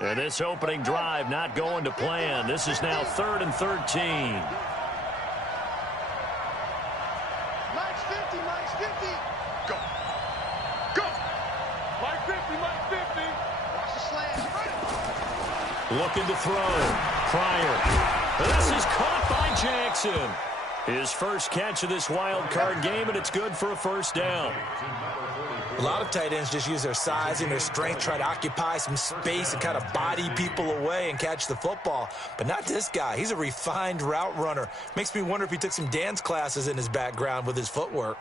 And this opening drive not going to plan. This is now 3rd and 13. Mike's 50, Mike's 50. Go. Go. Mike 50, Mike 50. Watch the slant. Looking to throw. Pryor. This is caught by Jackson. His first catch of this wild card game, and it's good for a first down. A lot of tight ends just use their size and their strength, try to occupy some space and kind of body people away and catch the football. But not this guy. He's a refined route runner. Makes me wonder if he took some dance classes in his background with his footwork.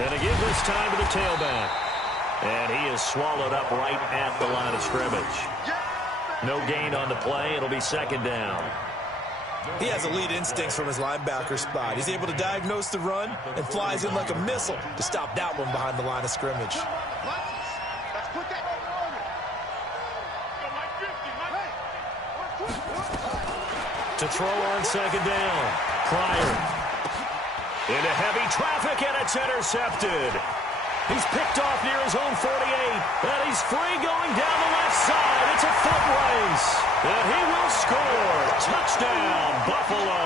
And again this time to the tailback. And he is swallowed up right at the line of scrimmage. No gain on the play. It'll be second down. He has elite instincts from his linebacker spot. He's able to diagnose the run and flies in like a missile to stop that one behind the line of scrimmage. To throw on second down. Pryor. Into heavy traffic, and it's intercepted. He's picked off near his own 48, and he's free going down the left side. It's a foot race, and he will score. Touchdown, Buffalo.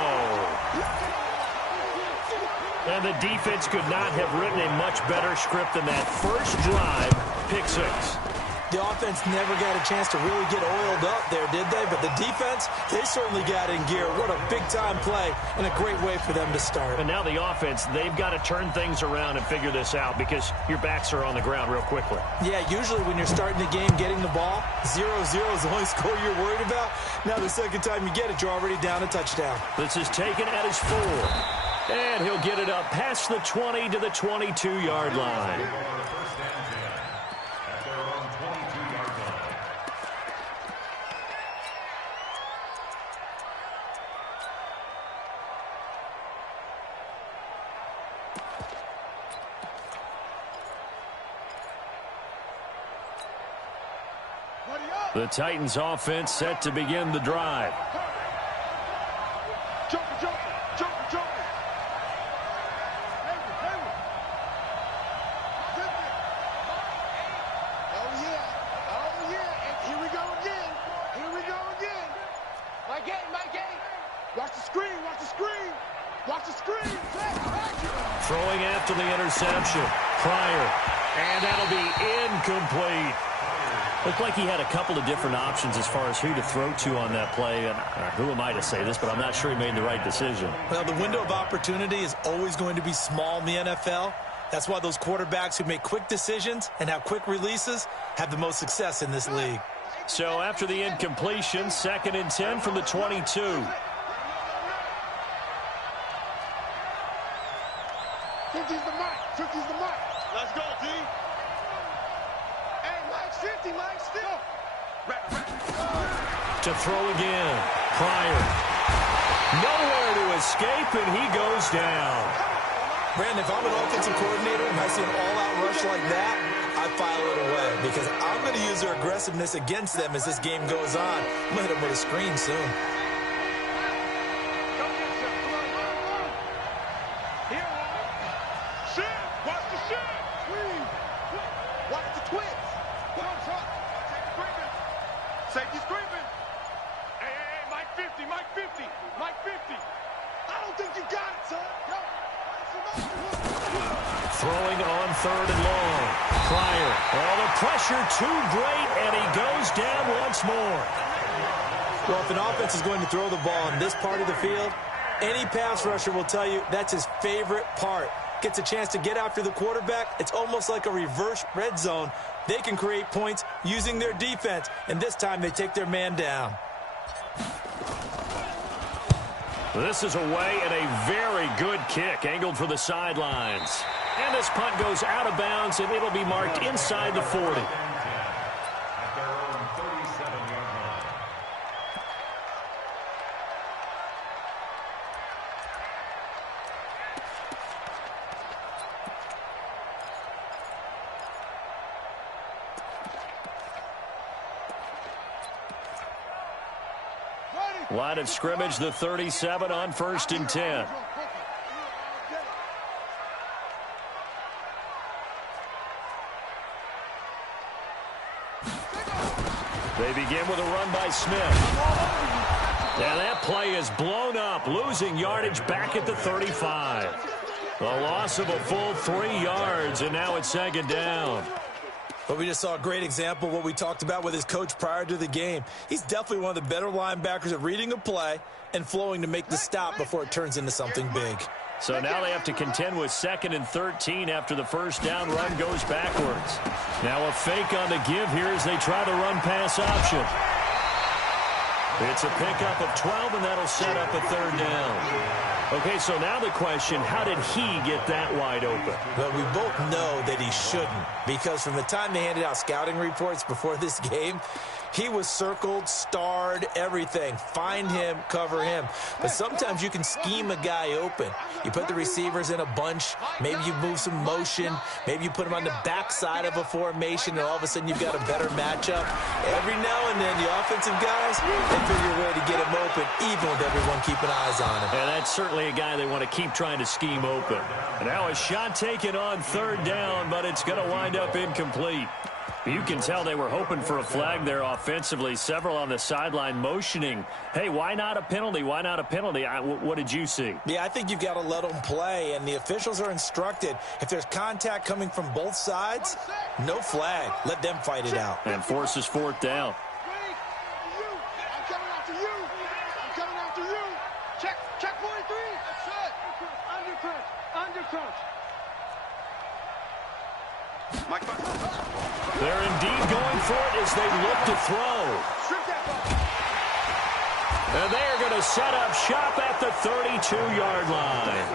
And the defense could not have written a much better script than that first drive, pick six. The offense never got a chance to really get oiled up there, did they? But the defense, they certainly got in gear. What a big-time play and a great way for them to start. And now the offense, they've got to turn things around and figure this out because your backs are on the ground real quickly. Yeah, usually when you're starting the game, getting the ball, 0-0 is the only score you're worried about. Now the second time you get it, you're already down a touchdown. This is taken at his 4. And he'll get it up past the 20 to the 22-yard line. The Titans offense set to begin the drive. Throwing after the interception. Pryor. And that'll be incomplete. Looked like he had a couple of different options as far as who to throw to on that play. And who am I to say this, but I'm not sure he made the right decision. Well, the window of opportunity is always going to be small in the NFL. That's why those quarterbacks who make quick decisions and have quick releases have the most success in this league. So after the incompletion, 2nd and 10 from the 22. 50's the mark. 50's the mark. Let's go, D. Hey, Mike's 50. Mike's 50. To throw again. Pryor. Nowhere to escape, and he goes down. Brandon, if I'm an offensive coordinator and I see an all-out rush like that, I file it away because I'm going to use their aggressiveness against them as this game goes on. I'm going to hit them with a screen soon. Safety's creeping. Hey, Mike 50, Mike 50, Mike 50. I don't think you got it, son. Throwing on 3rd and long. Pryor. Oh, the pressure too great, and he goes down once more. Well, if an offense is going to throw the ball in this part of the field, any pass rusher will tell you that's his favorite part. Gets a chance to get after the quarterback. It's almost like a reverse red zone. They can create points using their defense, and this time they take their man down. This is away and a very good kick angled for the sidelines. And this punt goes out of bounds, and it'll be marked inside the 40. Line of scrimmage, the 37 on 1st and 10. They begin with a run by Smith. And that play is blown up, losing yardage back at the 35. A loss of a full 3 yards, and now it's 2nd down. But we just saw a great example of what we talked about with his coach prior to the game. He's definitely one of the better linebackers at reading a play and flowing to make the stop before it turns into something big. So now they have to contend with 2nd and 13 after the first down run goes backwards. Now a fake on the give here as they try the run-pass option. It's a pickup of 12, and that'll set up a 3rd down. Okay, so now the question, how did he get that wide open? Well, we both know that he shouldn't, because from the time they handed out scouting reports before this game, he was circled, starred, everything. Find him, cover him. But sometimes you can scheme a guy open. You put the receivers in a bunch. Maybe you move some motion. Maybe you put them on the backside of a formation, and all of a sudden you've got a better matchup. Every now and then, the offensive guys, they figure a way to get him open, even with everyone keeping eyes on him. And that's certainly a guy they want to keep trying to scheme open. And now a shot taken on 3rd down, but it's going to wind up incomplete. You can tell they were hoping for a flag there offensively. Several on the sideline motioning, hey, why not a penalty? Why not a penalty? What did you see? Yeah, I think you've got to let them play, and the officials are instructed. If there's contact coming from both sides, no flag. Let them fight it out. And forces 4th down. I'm coming after you. I'm coming after you. Check 43. That's it. Under crunch. They're indeed going for it as they look to throw. And they are going to set up shop at the 32-yard line.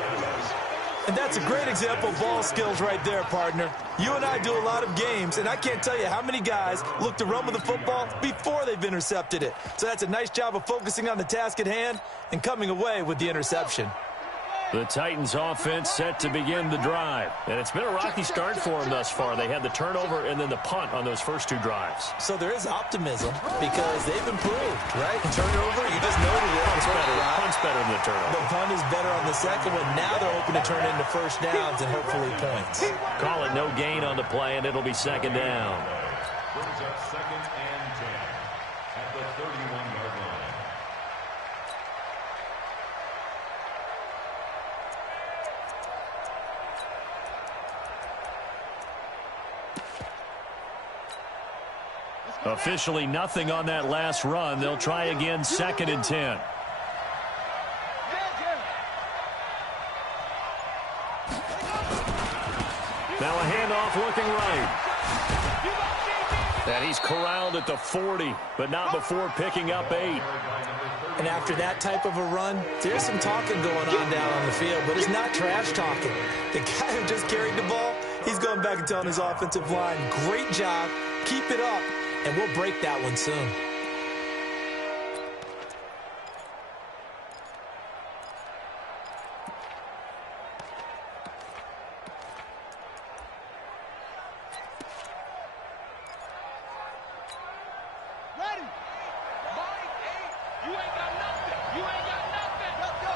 And that's a great example of ball skills right there, partner. You and I do a lot of games, and I can't tell you how many guys look to run with the football before they've intercepted it. So that's a nice job of focusing on the task at hand and coming away with the interception. The Titans offense set to begin the drive. And it's been a rocky start for them thus far. They had the turnover and then the punt on those first 2 drives. So there is optimism because they've improved, right? Turnover, you just noted it. Punt's better than the turnover. The punt is better on the second one. Now they're hoping to turn into first downs and hopefully points. Call it no gain on the play, and it'll be 2nd down. Brings up 2nd and 10 at the 31-yard line. Officially nothing on that last run. They'll try again 2nd and 10. Now a handoff looking right. And he's corralled at the 40, but not before picking up 8. And after that type of a run, there's some talking going on down on the field, but it's not trash talking. The guy who just carried the ball, he's going back and telling his offensive line, great job, keep it up, and we'll break that one soon. Ready. Mike 8. You ain't got nothing. You ain't got nothing. Let's go.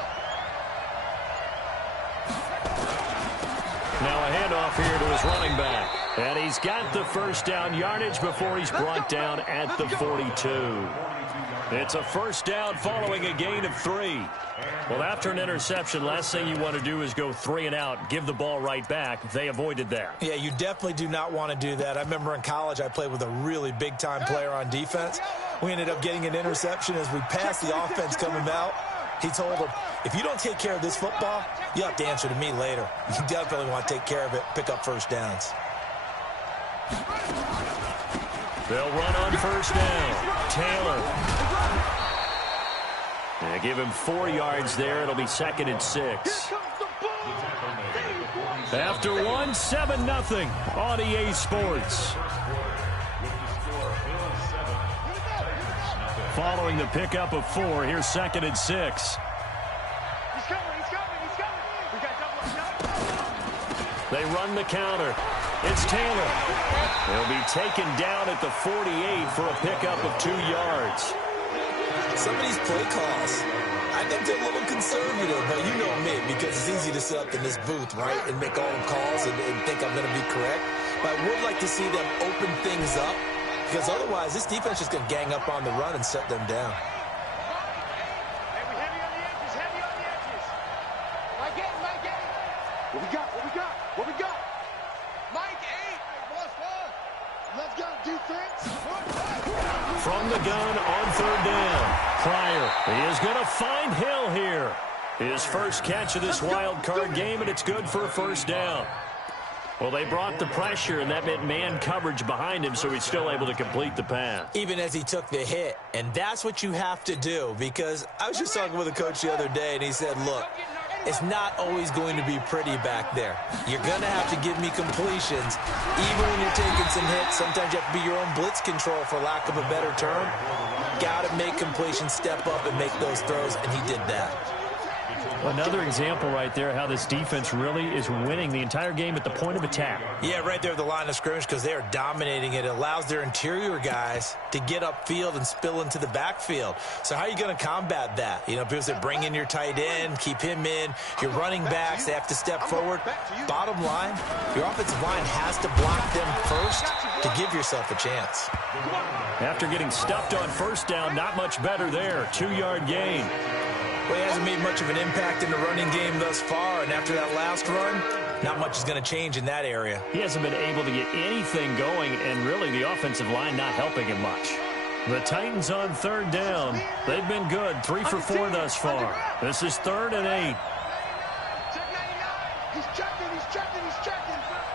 Now a handoff here to his running back. And he's got the first down yardage before he's brought down at the 42. It's a first down following a gain of 3. Well, after an interception, last thing you want to do is go 3 and out, give the ball right back. They avoided that. Yeah, you definitely do not want to do that. I remember in college I played with a really big-time player on defense. We ended up getting an interception as we passed the offense coming out. He told him, if you don't take care of this football, you'll have to answer to me later. You definitely want to take care of it, pick up first downs. They'll run on first down. Taylor. They give him 4 yards there. It'll be 2nd and 6. After one, 7-0 on EA Sports. Following the pickup of 4, here's 2nd and 6. He's coming. We got double. They run the counter. It's Taylor. He'll be taken down at the 48 for a pickup of 2 yards. Some of these play calls, I think they're a little conservative, but you know me, because it's easy to sit up in this booth, right, and make all the calls and think I'm going to be correct. But I would like to see them open things up, because otherwise this defense is going to gang up on the run and shut them down. What we got? Mike 8. Let's go, defense. From the gun on third down. Pryor is going to find Hill here. His first catch of this wild card game, and it's good for a first down. Well, they brought the pressure, and that meant man coverage behind him, so he's still able to complete the pass. Even as he took the hit, and that's what you have to do, because I was just talking with a coach the other day, and he said, look, it's not always going to be pretty back there. You're going to have to give me completions. Even when you're taking some hits, sometimes you have to be your own blitz control, for lack of a better term. Got to make completions, step up, and make those throws, and he did that. Another example right there how this defense really is winning the entire game at the point of attack. Yeah, right there at the line of scrimmage, because they are dominating it. It allows their interior guys to get upfield and spill into the backfield. So how are you going to combat that? You know, people say bring in your tight end, keep him in. Your running backs, they have to step forward. Bottom line, your offensive line has to block them first to give yourself a chance. After getting stuffed on first down, not much better there. 2-yard gain. Well, he hasn't made much of an impact in the running game thus far, and after that last run, not much is going to change in that area. He hasn't been able to get anything going, and really the offensive line not helping him much. The Titans on third down. They've been good, 3 for 4 thus far. This is 3rd and 8. He's checking.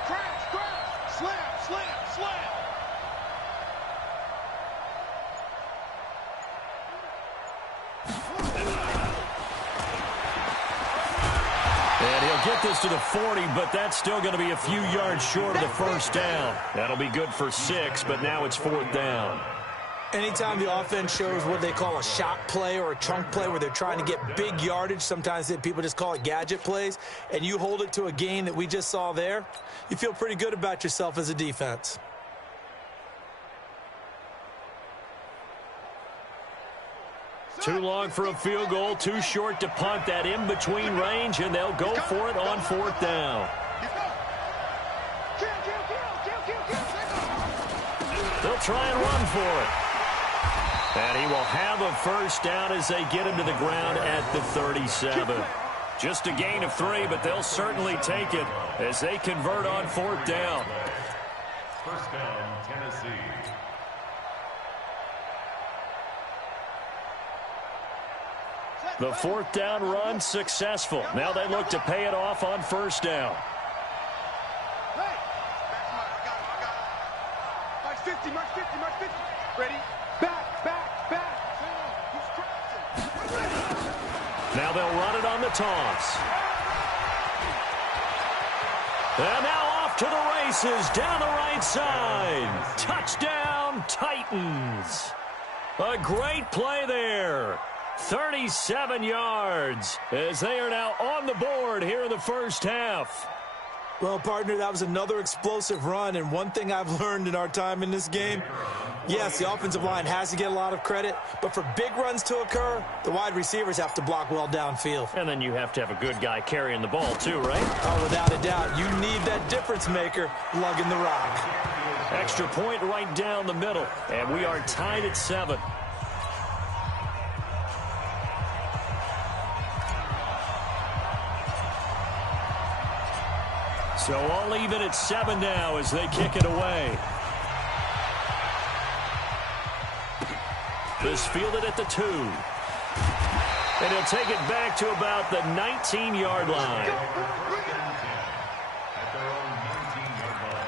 Crash. Slam. And he'll get this to the 40, but that's still going to be a few yards short of the first down. That'll be good for 6, but now it's 4th down. Anytime the offense shows what they call a shot play or a chunk play where they're trying to get big yardage, sometimes people just call it gadget plays, and you hold it to a gain that we just saw there, you feel pretty good about yourself as a defense. Too long for a field goal, too short to punt. That in-between range, and they'll go for it on 4th down. They'll try and run for it. And he will have a first down as they get him to the ground at the 37. Just a gain of 3, but they'll certainly take it as they convert on 4th down. First down, Tennessee. The 4th down run successful. Now they look to pay it off on 1st down. Hey! Mark 50. Ready? Back. Now they'll run it on the toss. And now off to the races down the right side. Touchdown, Titans. A great play there. 37 yards as they are now on the board here in the first half. Well, partner, that was another explosive run, and one thing I've learned in our time in this game, yes, the offensive line has to get a lot of credit, but for big runs to occur, the wide receivers have to block well downfield. And then you have to have a good guy carrying the ball too, right? Oh, without a doubt. You need that difference maker lugging the rock. Extra point right down the middle, and we are tied at 7. So all even at 7 now as they kick it away. This fielded at the 2. And he'll take it back to about the 19-yard line. At their own 19-yard line.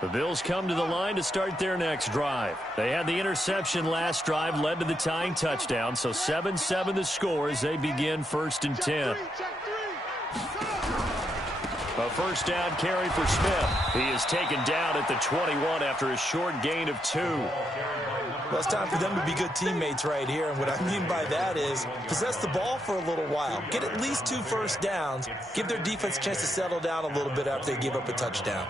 The Bills come to the line to start their next drive. They had the interception last drive, led to the tying touchdown, so 7-7 the score as they begin 1st and 10. A first down carry for Smith. He is taken down at the 21 after a short gain of 2. Well, it's time for them to be good teammates right here, and what I mean by that is possess the ball for a little while, get at least 2 first downs, give their defense a chance to settle down a little bit after they give up a touchdown.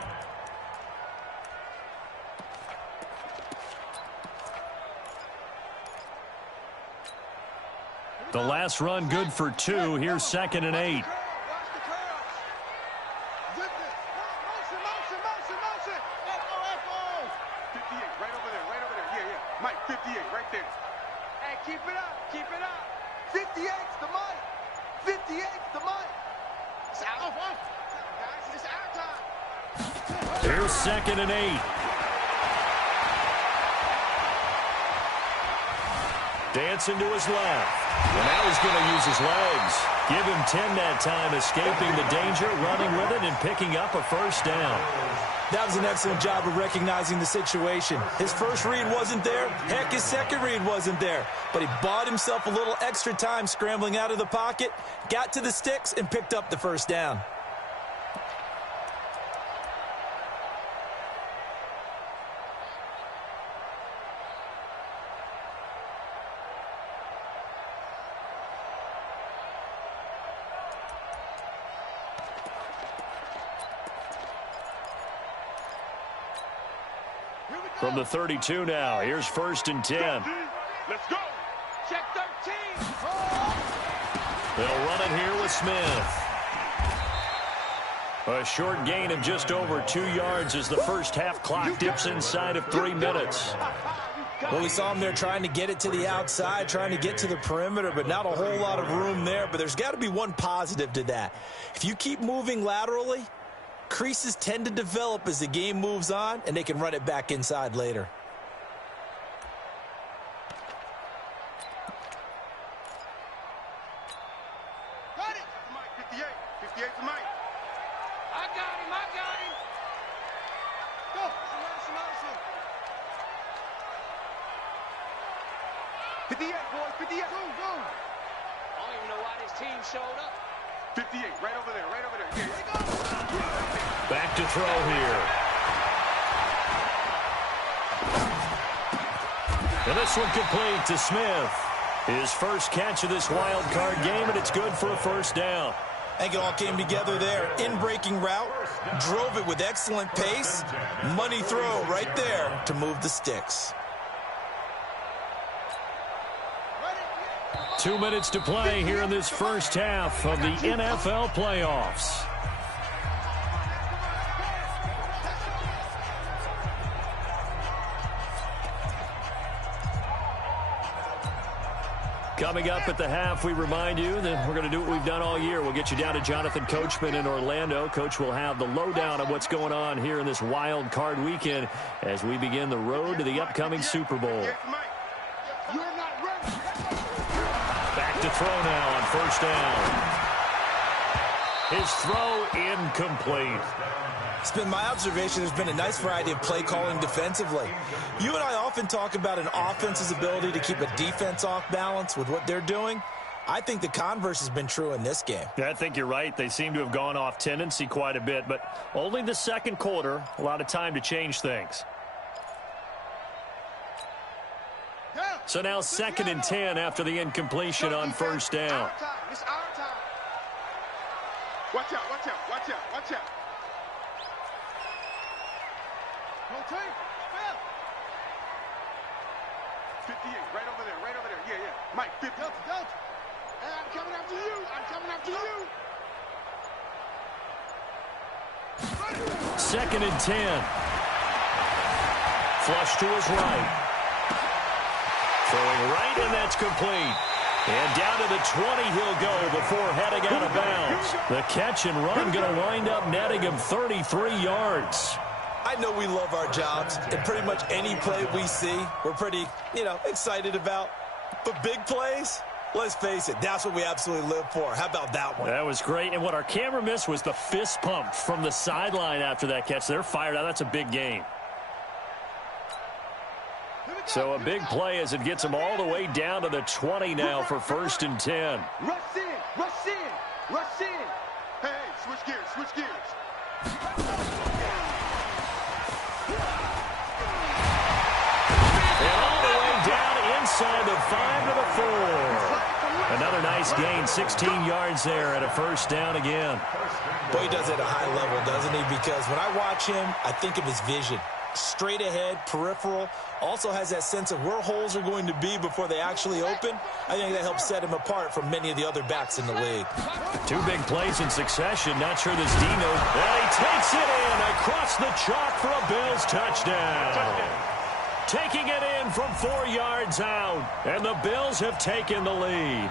The last run good for 2. Here's 2nd and 8. Here's 2nd and 8. Dancing to his left. And now he's going to use his legs. Give him 10 that time, escaping the danger, running with it, and picking up a first down. That was an excellent job of recognizing the situation. His first read wasn't there. Heck, his second read wasn't there. But he bought himself a little extra time scrambling out of the pocket, got to the sticks, and picked up the first down. From the 32 now, here's 1st and 10. Let's go. Check 13. They'll run it here with Smith. A short gain of just over 2 yards as the first half clock dips inside of 3 minutes. Well, we saw him there trying to get it to the outside, trying to get to the perimeter, but not a whole lot of room there. But there's got to be one positive to that. If you keep moving laterally, creases tend to develop as the game moves on, and they can run it back inside later. Got it. Mike, 58. 58 to Mike. I got him. I got him. Go. Samson. 58, boys. 58. Go. I don't even know why this team showed up. 58, right over there. Right over there. Yeah, there you go. Back to throw here. And this one complete to Smith. His first catch of this wild card game, and it's good for a first down. I think it all came together there. In-breaking route, drove it with excellent pace. Money throw right there to move the sticks. 2 minutes to play here in this first half of the NFL playoffs. Coming up at the half, we remind you that we're going to do what we've done all year. We'll get you down to Jonathan Coachman in Orlando. Coach will have the lowdown of what's going on here in this wild card weekend as we begin the road to the upcoming Super Bowl. Back to throw now on first down. His throw incomplete. It's been my observation there's been a nice variety of play calling defensively. You and I often talk about an offense's ability to keep a defense off balance with what they're doing. I think the converse has been true in this game. Yeah, I think you're right. They seem to have gone off tendency quite a bit, but only the second quarter, a lot of time to change things. So now 2nd and 10 after the incompletion on first down. It's our time. Watch out, watch out, watch out, watch out. Go team. 58, right over there, right over there. Yeah, yeah. Mike, 50. Delta. Hey, I'm coming after you. I'm coming after you. 2nd and 10. Flush to his right. Throwing right, and that's complete. And down to the 20 he'll go before heading out of bounds. The catch and run going to wind up netting him 33 yards. I know we love our jobs, and pretty much any play we see, we're pretty, excited about. But big plays, Let's face it, that's what we absolutely live for. How about that one? That was great. And what our camera missed was the fist pump from the sideline after that catch. They're fired out. That's a big game. So a big play as it gets them all the way down to the 20 now for 1st and 10. Rush in, rush in, rush in. Hey, switch gears, switch gears. And all the way down inside the 5 to the 4. Another nice gain, 16 yards there and a 1st down again. Boy, he does it at a high level, doesn't he? Because when I watch him, I think of his vision. Straight ahead, peripheral, also has that sense of where holes are going to be before they actually open. I think that helps set him apart from many of the other backs in the league. 2 big plays in succession. Not sure this D knows. And he takes it in across the chalk for a Bills touchdown. Taking it in from 4 yards out. And the Bills have taken the lead.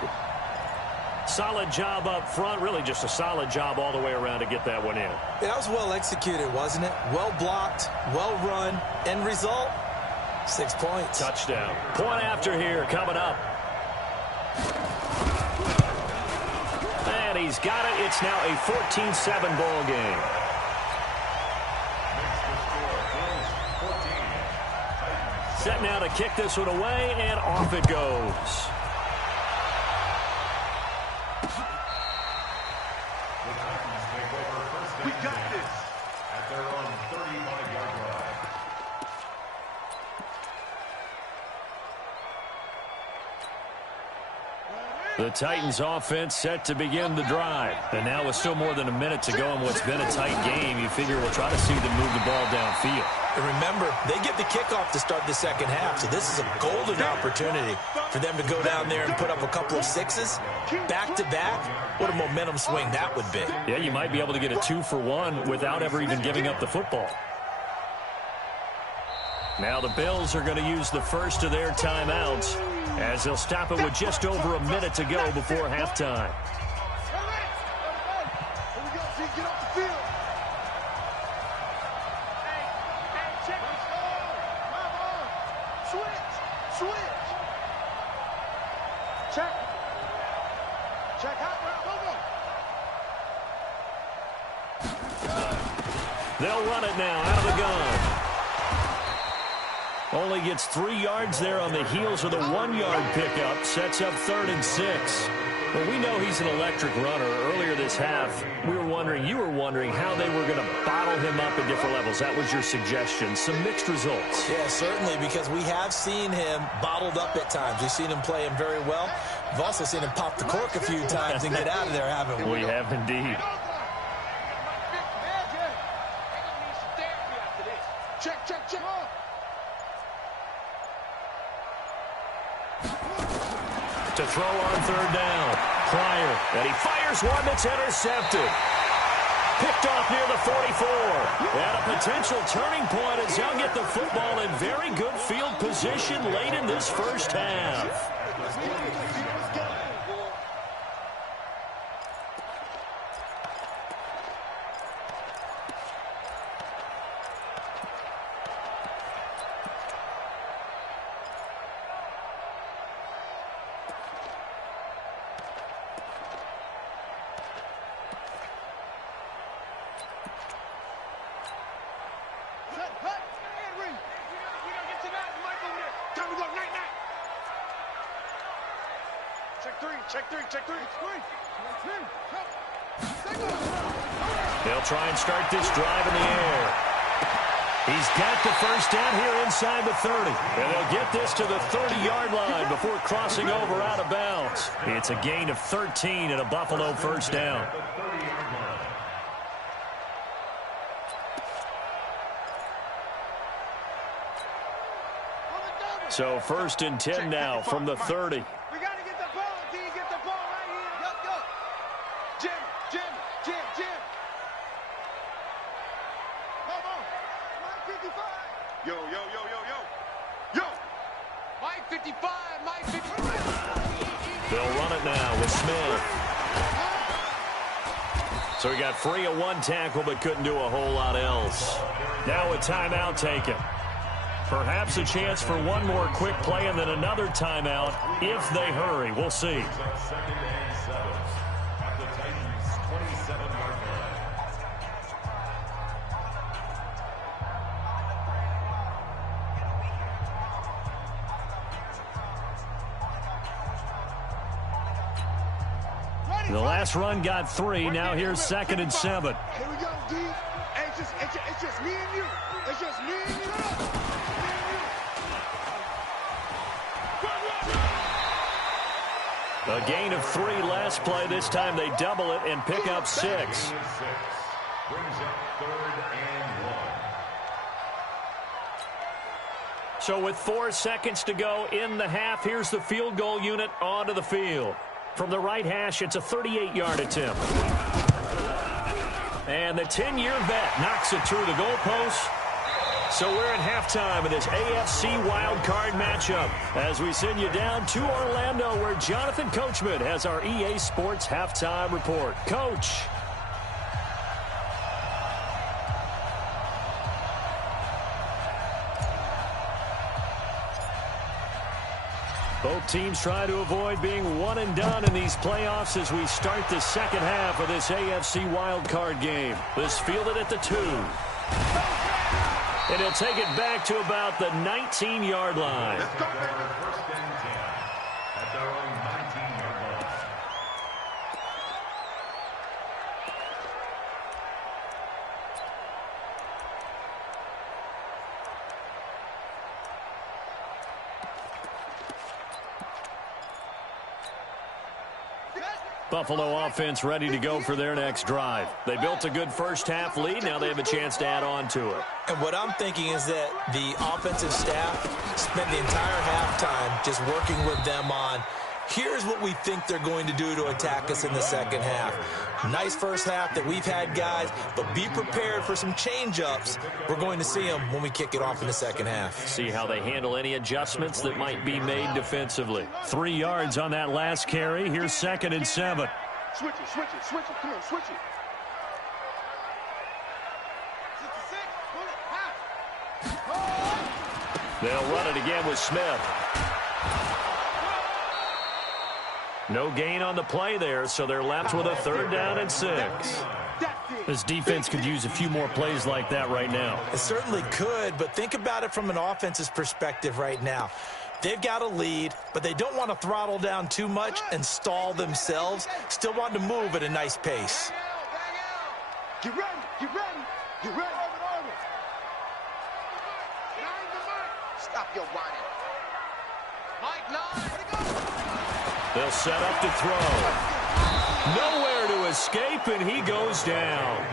Solid job up front. Really just a solid job all the way around to get that one in. That was well executed, wasn't it? Well blocked, well run. End result, 6 points. Touchdown. Point after here coming up. And he's got it. It's now a 14-7 ball game. Set now to kick this one away, and off it goes. We got this. At their own 35-yard line. The Titans offense set to begin the drive. And now with still more than a minute to go in what's been a tight game, you figure we'll try to see them move the ball downfield. And remember, they get the kickoff to start the second half, so this is a golden opportunity for them to go down there and put up a couple of sixes back-to-back. What a momentum swing that would be. Yeah, you might be able to get a 2-for-1 without ever even giving up the football. Now the Bills are going to use the first of their timeouts as they'll stop it with just over a minute to go before halftime. Here we go, G, get off the field. Hey, check. Switch. Check. Check out. They'll run it now out of the gun. Only gets 3 yards there on the heels of the 1-yard pickup. Sets up 3rd and 6. Well, we know he's an electric runner. Earlier this half, you were wondering how they were going to bottle him up at different levels. That was your suggestion. Some mixed results. Yeah, certainly, because we have seen him bottled up at times. We've seen him play him very well. We've also seen him pop the cork a few times and get out of there, haven't we? We have indeed. Check. To throw on 3rd down. Pryor, and he fires one that's intercepted. Picked off near the 44. And a potential turning point as they'll get the football in very good field position late in this first half. Check three. They'll try and start this drive in the air. He's got the first down here inside the 30. And they'll get this to the 30-yard line before crossing over out of bounds. It's a gain of 13 and a Buffalo first down. So 1st and 10 now from the 30. We got to get the ball. Can you get the ball right here? Go. Jim. Come on. Mike 55. Yo. Mike 55. They'll run it now with Smith. So he got free of 1 tackle but couldn't do a whole lot else. Now a timeout taken. Perhaps a chance for one more quick play and then another timeout if they hurry. We'll see. Second and 7 at the Titans' 27-yard line. The last run got 3. Now here's 2nd and 7. Here we go, D. Hey, it's just me and you. It's just me and you. A gain of 3 last play. This time they double it and pick up 6. Brings up 3rd and 1. So with 4 seconds to go in the half, here's the field goal unit onto the field. From the right hash, it's a 38-yard attempt. And the 10-year vet knocks it through the goalpost. So we're in halftime of this AFC wildcard matchup as we send you down to Orlando where Jonathan Coachman has our EA Sports halftime report. Coach. Both teams try to avoid being one and done in these playoffs as we start the second half of this AFC wildcard game. This fielded at the 2. And he'll take it back to about the 19-yard line. First and 10 at their own 19-yard line. Buffalo offense ready to go for their next drive. They built a good first-half lead. Now they have a chance to add on to it. And what I'm thinking is that the offensive staff spent the entire halftime just working with them on, here's what we think they're going to do to attack us in the second half. Nice first half that we've had, guys, but be prepared for some change-ups. We're going to see them when we kick it off in the second half. See how they handle any adjustments that might be made defensively. 3 yards on that last carry. Here's 2nd and 7. Switch it. Come on, switch it. 66, pull it, They'll run it again with Smith. No gain on the play there, so they're left with a 3rd down and 6. This defense could use a few more plays like that right now. It certainly could, but think about it from an offense's perspective right now. They've got a lead, but they don't want to throttle down too much and stall themselves. Still want to move at a nice pace. Get ready. Stop your whining. Mike, 9. They'll set up to throw. Nowhere to escape, and he goes down.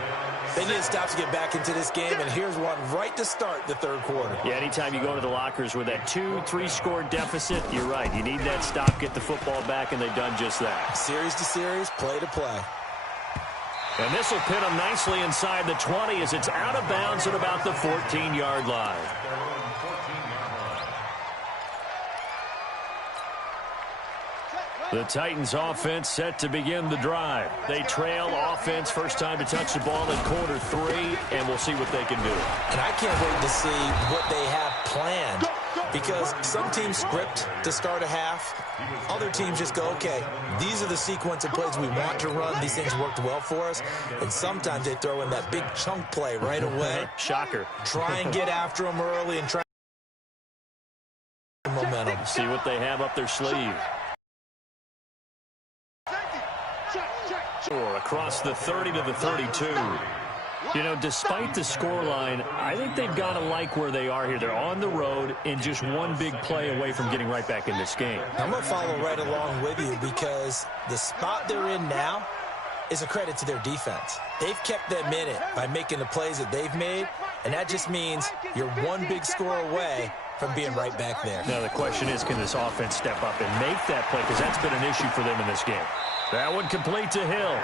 They need to stop to get back into this game, and here's one right to start the third quarter. Yeah, anytime you go to the lockers with that 2-3 score deficit, you're right. You need that stop, get the football back, and they've done just that. Series to series, play to play. And this will pin them nicely inside the 20 as it's out of bounds at about the 14-yard line. The Titans offense set to begin the drive. They trail offense first time to touch the ball in quarter 3, and we'll see what they can do. And I can't wait to see what they have planned, because some teams script to start a half. Other teams just go, okay, these are the sequence of plays we want to run. These things worked well for us. And sometimes they throw in that big chunk play right away. Shocker. Try and get after them early and try momentum. See what they have up their sleeve. Across the 30 to the 32. You know, despite the scoreline, I think they've got to like where they are here. They're on the road and just one big play away from getting right back in this game. I'm going to follow right along with you, because the spot they're in now is a credit to their defense. They've kept them in it by making the plays that they've made, and that just means you're one big score away from being right back there. Now the question is, can this offense step up and make that play? Because that's been an issue for them in this game. That one complete to Hill.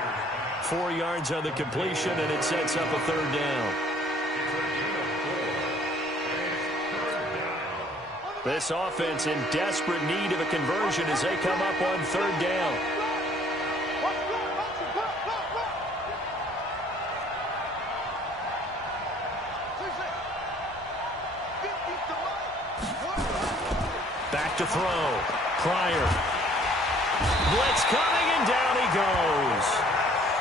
4 yards on the completion, and it sets up a 3rd down. This offense in desperate need of a conversion as they come up on 3rd down. Back to throw. Pryor. Blitz coming, and down he goes.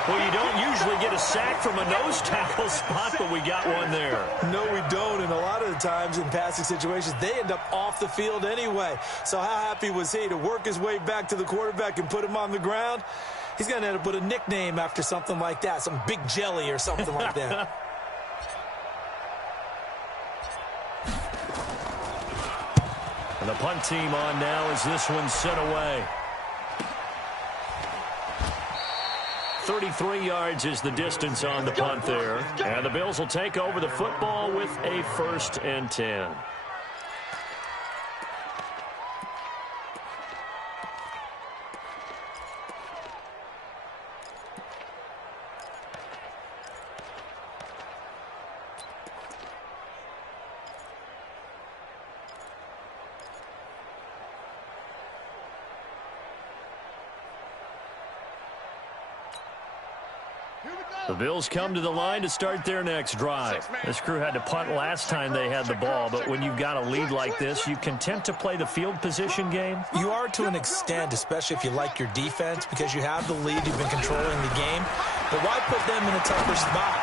Well, you don't usually get a sack from a nose tackle spot, but we got one there. No, we don't, and a lot of the times in passing situations, they end up off the field anyway. So how happy was he to work his way back to the quarterback and put him on the ground? He's going to end up with a nickname after something like that, some Big Jelly or something like that. And the punt team on now as this one's sent away. 33 yards is the distance on the punt there. And the Bills will take over the football with a 1st and 10. The Bills come to the line to start their next drive. This crew had to punt last time they had the ball, but when you've got a lead like this, you content to play the field position game? You are to an extent, especially if you like your defense, because you have the lead, you've been controlling the game. But why put them in a tougher spot?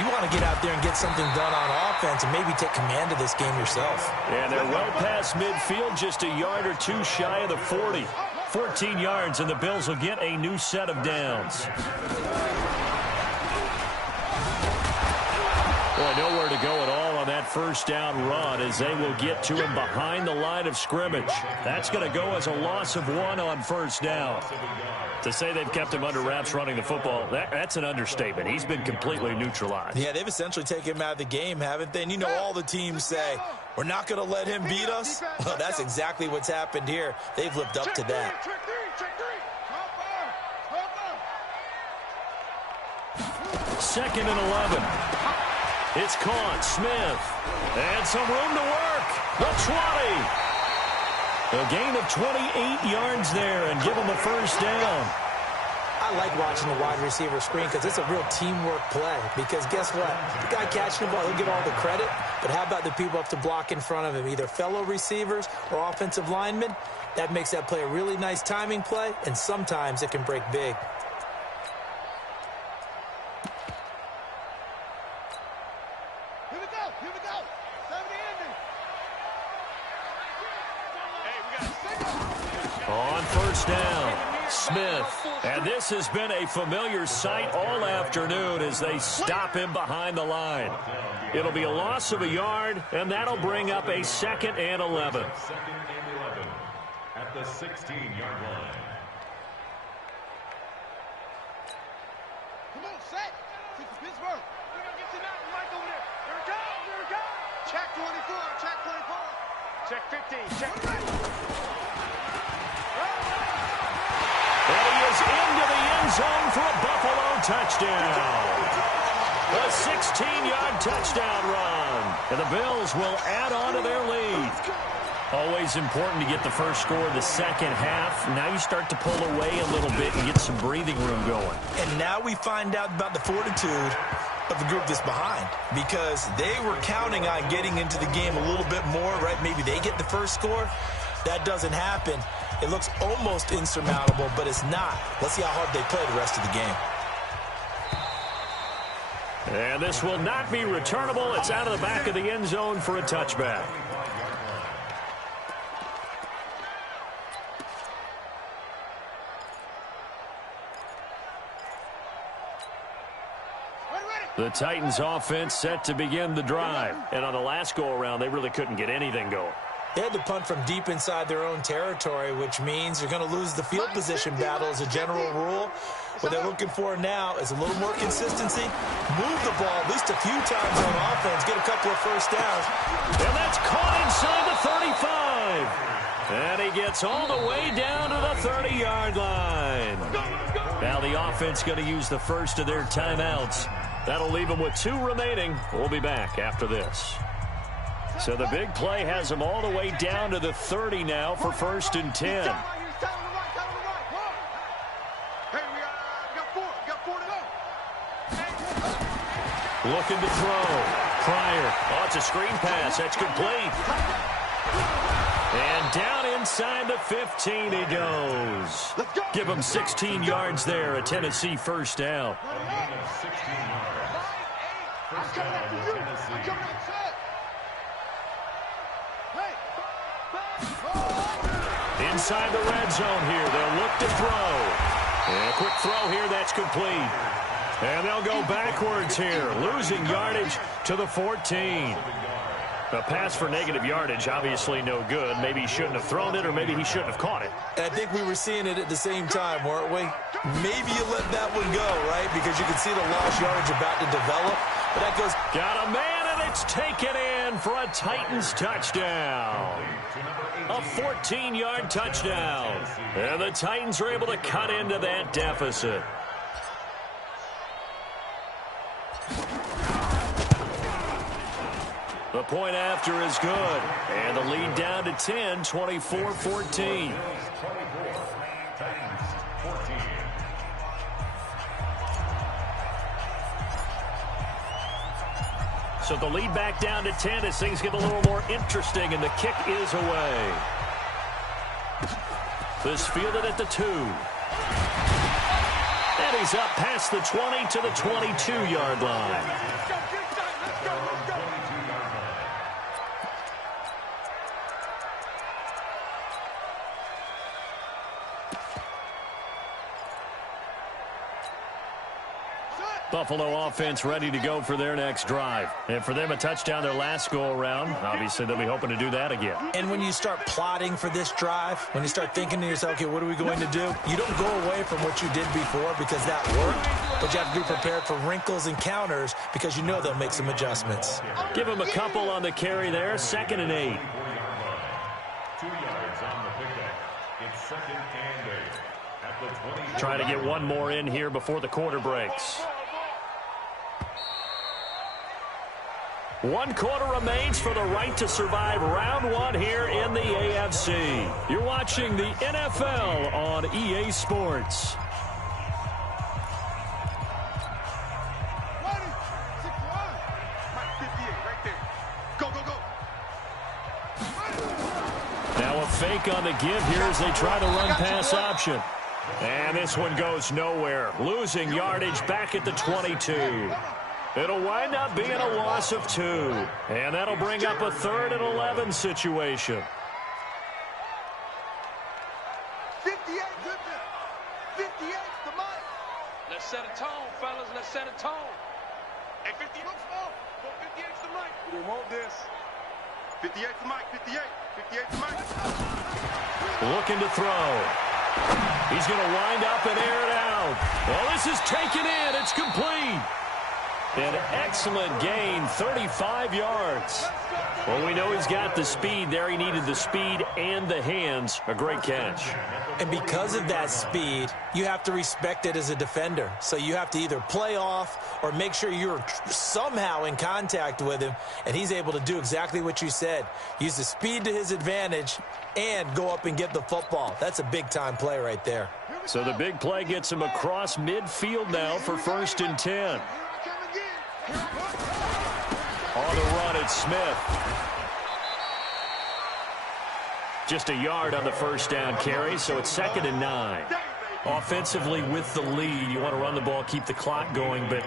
You want to get out there and get something done on offense and maybe take command of this game yourself. And they're well past midfield, just a yard or two shy of the 40. 14 yards, and the Bills will get a new set of downs. Boy, nowhere to go at all on that first down run as they will get to him behind the line of scrimmage. That's going to go as a loss of 1 on first down. To say they've kept him under wraps running the football, that's an understatement. He's been completely neutralized. Yeah, they've essentially taken him out of the game, haven't they? And you know all the teams say, we're not going to let him beat us. Well, that's exactly what's happened here. They've lived up to that. Second and 11. It's caught. Smith. And some room to work. The 20. A gain of 28 yards there and give him a first down. I like watching the wide receiver screen because it's a real teamwork play. Because guess what? The guy catching the ball, he'll get all the credit. But how about the people up to block in front of him, either fellow receivers or offensive linemen? That makes that play a really nice timing play, and sometimes it can break big. On first down, Smith. And this has been a familiar sight all afternoon as they stop him behind the line. It'll be a loss of a yard, and that'll bring up a 2nd and 11. 2nd and 11 at the 16-yard line. Come on, set. Take the Pittsburgh. We're going to get you now. Mike over there. Here it comes. Here it comes. Check 24. Check 24. Check 15. Check 20. And he is into the end zone for a Buffalo touchdown. A 16-yard touchdown run. And the Bills will add on to their lead. Always important to get the first score of the second half. Now you start to pull away a little bit and get some breathing room going. And now we find out about the fortitude of the group that's behind, because they were counting on getting into the game a little bit more, right? Maybe they get the first score. That doesn't happen. It looks almost insurmountable, but it's not. Let's see how hard they play the rest of the game. And this will not be returnable. It's out of the back of the end zone for a touchback. The Titans offense set to begin the drive. And on the last go-around, they really couldn't get anything going. They had to punt from deep inside their own territory, which means you're going to lose the field position battle as a general rule. What they're looking for now is a little more consistency, move the ball at least a few times on offense, get a couple of first downs. And that's caught inside the 35. And he gets all the way down to the 30-yard line. Now the offense going to use the first of their timeouts. That'll leave them with 2 remaining. We'll be back after this. So the big play has them all the way down to the 30 now for 1st and 10. Hey, we got 4. We got 4 to go. Looking to throw. Pryor. Oh, it's a screen pass. That's complete. And down inside the 15 he goes. Give him 16 yards there, a Tennessee first down. A gain of 16 yards. First down, Tennessee. Inside the red zone here. They'll look to throw. And a quick throw here. That's complete. And they'll go backwards here, losing yardage to the 14. A pass for negative yardage, obviously no good. Maybe he shouldn't have thrown it, or maybe he shouldn't have caught it. I think we were seeing it at the same time, weren't we? Maybe you let that one go, right? Because you can see the lost yardage about to develop. But that goes... Got a man, and it's taken in for a Titans touchdown. A 14-yard touchdown. And the Titans are able to cut into that deficit. The point after is good. And the lead down to 10, 24-14. So the lead back down to 10 as things get a little more interesting, and the kick is away. This fielded at the 2. And he's up past the 20 to the 22-yard line. Buffalo offense ready to go for their next drive. And for them, a touchdown their last go-around. Obviously, they'll be hoping to do that again. And when you start plotting for this drive, when you start thinking to yourself, okay, what are we going to do? You don't go away from what you did before because that worked, but you have to be prepared for wrinkles and counters because you know they'll make some adjustments. Give them a couple on the carry there, 2nd and 8. 2 yards on the pickup. It's 2nd and 8 at the 20. Trying to get one more in here before the quarter breaks. 1 quarter remains for the right to survive round 1 here in the AFC. You're watching the NFL on EA Sports. 58 right there. Go, go, go. Now a fake on the give here as they try to run pass option. And this one goes nowhere. Losing yardage back at the 22. It'll wind up being a loss of 2. And that'll bring up a 3rd and 11 situation. 58, 58, the mic. Let's set a tone, fellas. Let's set a tone. Hey, 50 looks small. 58's the mic. We didn't want this. 58's the mic, 58. 58's the mic. Looking to throw. He's going to wind up and air it out. Well, this is taken in. It's complete. An excellent gain, 35 yards. Well, we know he's got the speed there. He needed the speed and the hands. A great catch. And because of that speed, you have to respect it as a defender. So you have to either play off or make sure you're somehow in contact with him, and he's able to do exactly what you said. Use the speed to his advantage and go up and get the football. That's a big-time play right there. So the big play gets him across midfield now for 1st and 10. On the run, it's Smith. Just a yard on the first down carry, so it's 2nd and 9. Offensively with the lead, you want to run the ball, keep the clock going, but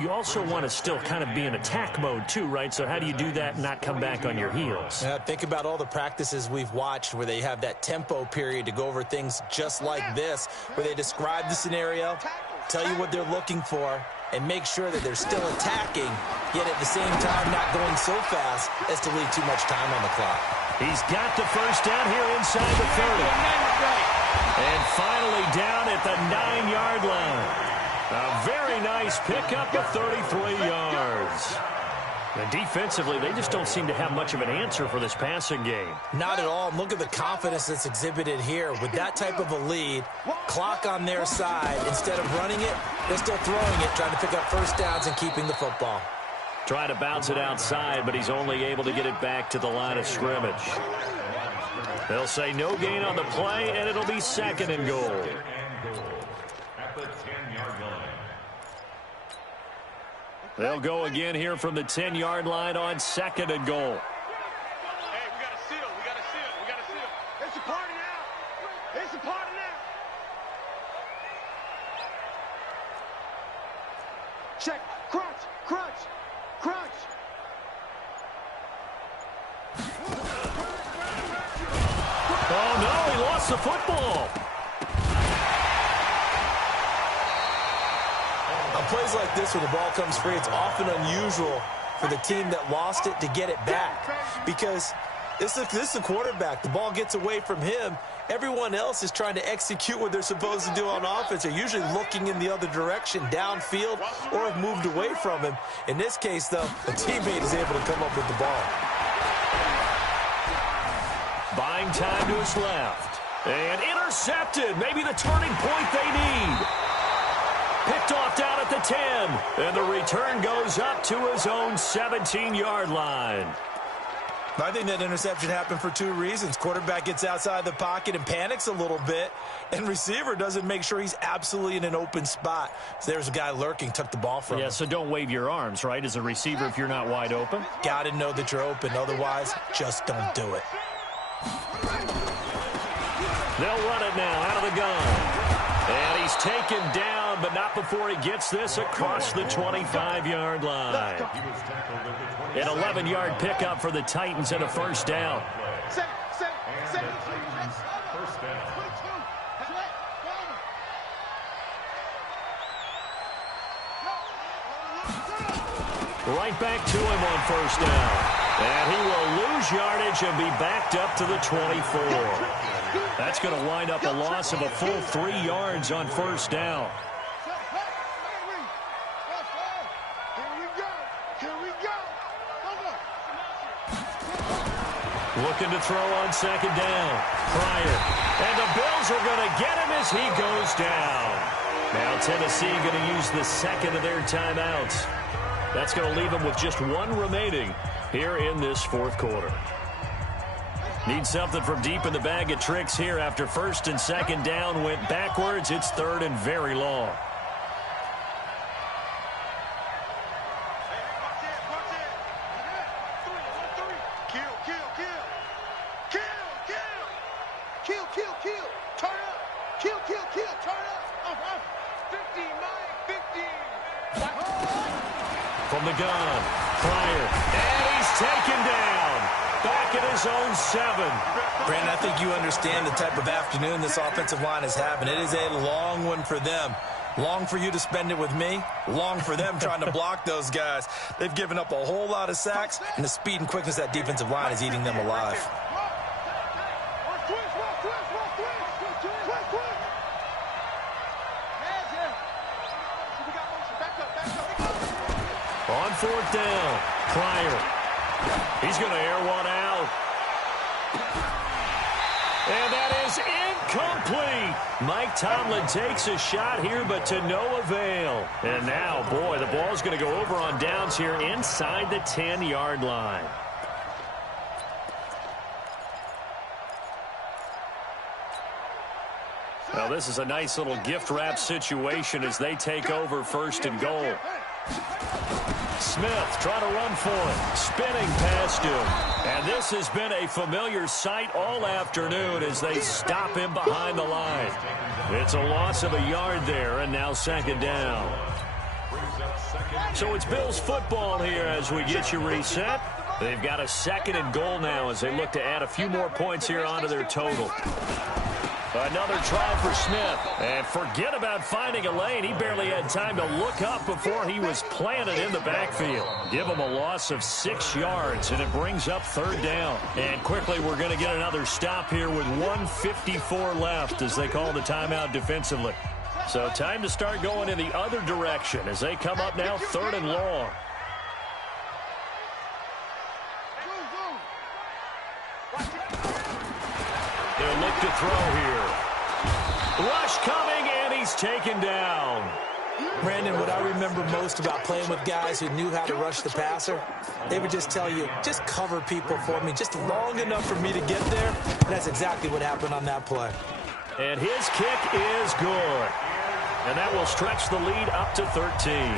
you also want to still kind of be in attack mode too, right? So how do you do that and not come back on your heels? Think about all the practices we've watched where they have that tempo period to go over things just like this, where they describe the scenario, tell you what they're looking for, and make sure that they're still attacking, yet at the same time not going so fast as to leave too much time on the clock. He's got the first down here inside the 30. And finally down at the 9-yard line. A very nice pickup of 33 yards. And defensively, they just don't seem to have much of an answer for this passing game. Not at all. Look at the confidence that's exhibited here. With that type of a lead, clock on their side, instead of running it, they're still throwing it, trying to pick up first downs and keeping the football. Trying to bounce it outside, but he's only able to get it back to the line of scrimmage. They'll say no gain on the play, and it'll be 2nd and goal. At the 10-yard line. They'll go again here from the 10-yard line on 2nd and goal. Hey, we got to seal. We got to seal. We got the football. On plays like this where the ball comes free, it's often unusual for the team that lost it to get it back, because this is a quarterback. The ball gets away from him. Everyone else is trying to execute what they're supposed to do on offense. They're usually looking in the other direction, downfield, or have moved away from him. In this case, though, a teammate is able to come up with the ball. Buying time to his left. And intercepted. Maybe the turning point they need. Picked off down at the 10. And the return goes up to his own 17-yard line. I think that interception happened for two reasons. Quarterback gets outside the pocket and panics a little bit, and receiver doesn't make sure he's absolutely in an open spot. So there's a guy lurking, took the ball from him. Yeah, so don't wave your arms, right, as a receiver if you're not wide open. Got to know that you're open. Otherwise, just don't do it. They'll run it now out of the gun. And he's taken down, but not before he gets this across the 25-yard line. An 11-yard pickup for the Titans and a first down. Right back to him on first down. And he will lose yardage and be backed up to the 24. That's going to wind up a loss of a full 3 yards on first down. Looking to throw on second down. Pryor. And the Bills are going to get him as he goes down. Now Tennessee going to use the second of their timeouts. That's going to leave them with just one remaining here in this fourth quarter. Need something from deep in the bag of tricks here after first and second down went backwards. It's third and very long. From the gun, Pryor, and he's taken down. Back at his own 7. Brandon, I think you understand the type of afternoon this offensive line is having. It is a long one for them. Long for you to spend it with me. Long for them trying to block those guys. They've given up a whole lot of sacks, and the speed and quickness of that defensive line is eating them alive. On fourth down, Pryor. He's going to air one out. And that is incomplete. Mike Tomlin takes a shot here, but to no avail. And now, boy, the ball's going to go over on downs here inside the 10-yard line. Now, this is a nice little gift wrap situation as they take over first and goal. Smith trying to run for it, spinning past him. And this has been a familiar sight all afternoon as they stop him behind the line. It's a loss of a yard there, and now second down. So it's Bills football here as we get you reset. They've got a second and goal now as they look to add a few more points here onto their total. Another try for Smith. And forget about finding a lane. He barely had time to look up before he was planted in the backfield. Give him a loss of 6 yards, and it brings up third down. And quickly, we're going to get another stop here with 1:54 left as they call the timeout defensively. So time to start going in the other direction as they come up now third and long. They'll look to throw here. Rush coming, and he's taken down. Brandon, what I remember most about playing with guys who knew how to rush the passer, they would just tell you, just cover people for me, just long enough for me to get there. And that's exactly what happened on that play. And his kick is good. And that will stretch the lead up to 13.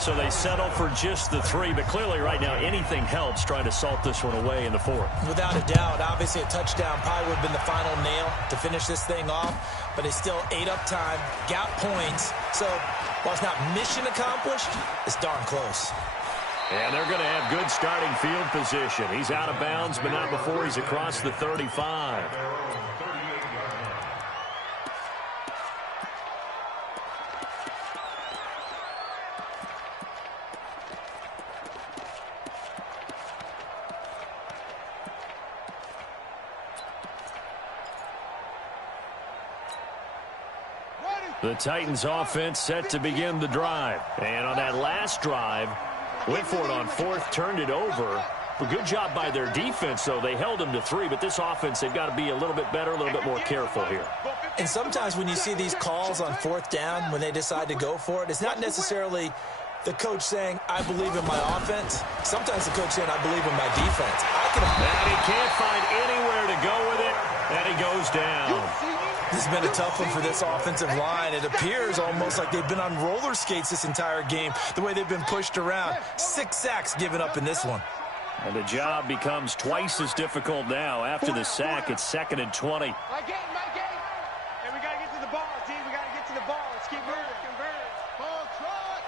So they settle for just the 3, but clearly right now anything helps trying to salt this one away in the fourth. Without a doubt, obviously a touchdown probably would have been the final nail to finish this thing off, but it still ate up time, got points. So while it's not mission accomplished, it's darn close. And they're going to have good starting field position. He's out of bounds, but not before he's across the 35. The Titans offense set to begin the drive. And on that last drive, went for it on fourth, turned it over. A good job by their defense, though. They held them to 3, but this offense, they've got to be a little bit better, a little bit more careful here. And sometimes when you see these calls on fourth down, when they decide to go for it, it's not necessarily the coach saying, I believe in my offense. Sometimes the coach saying, I believe in my defense. And he can't find anywhere to go with it, and he goes down. This has been a tough one for this offensive line. It appears almost like they've been on roller skates this entire game, the way they've been pushed around. 6 sacks given up in this one. And the job becomes twice as difficult now. After the sack, it's 2nd and 20. My game. And we got to get to the ball, D. We got to get to the ball. Let's keep moving. Ball, trot.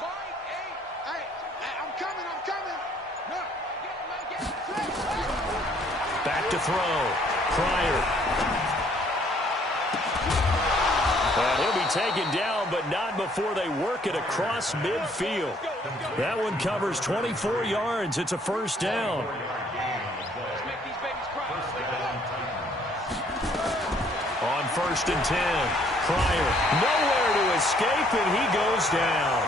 Mike, hey, I'm coming. No. Back to throw. Pryor. He'll be taken down, but not before they work it across midfield. That one covers 24 yards. It's a first down. On 1st and 10, Pryor nowhere to escape, and he goes down.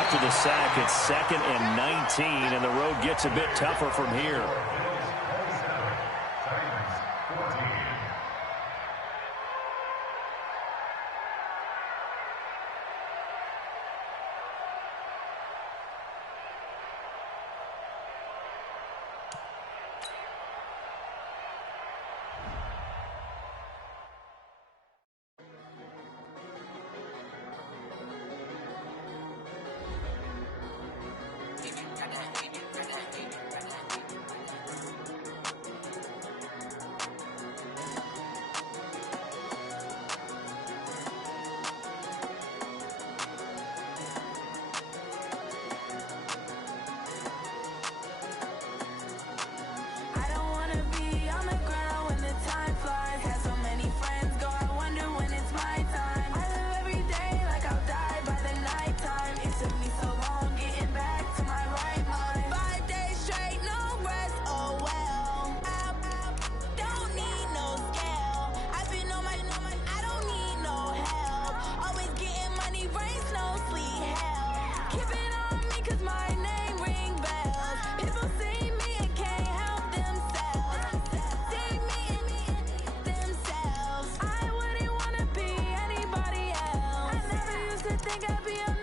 After the sack, it's 2nd and 19, and the road gets a bit tougher from here. Think I'd be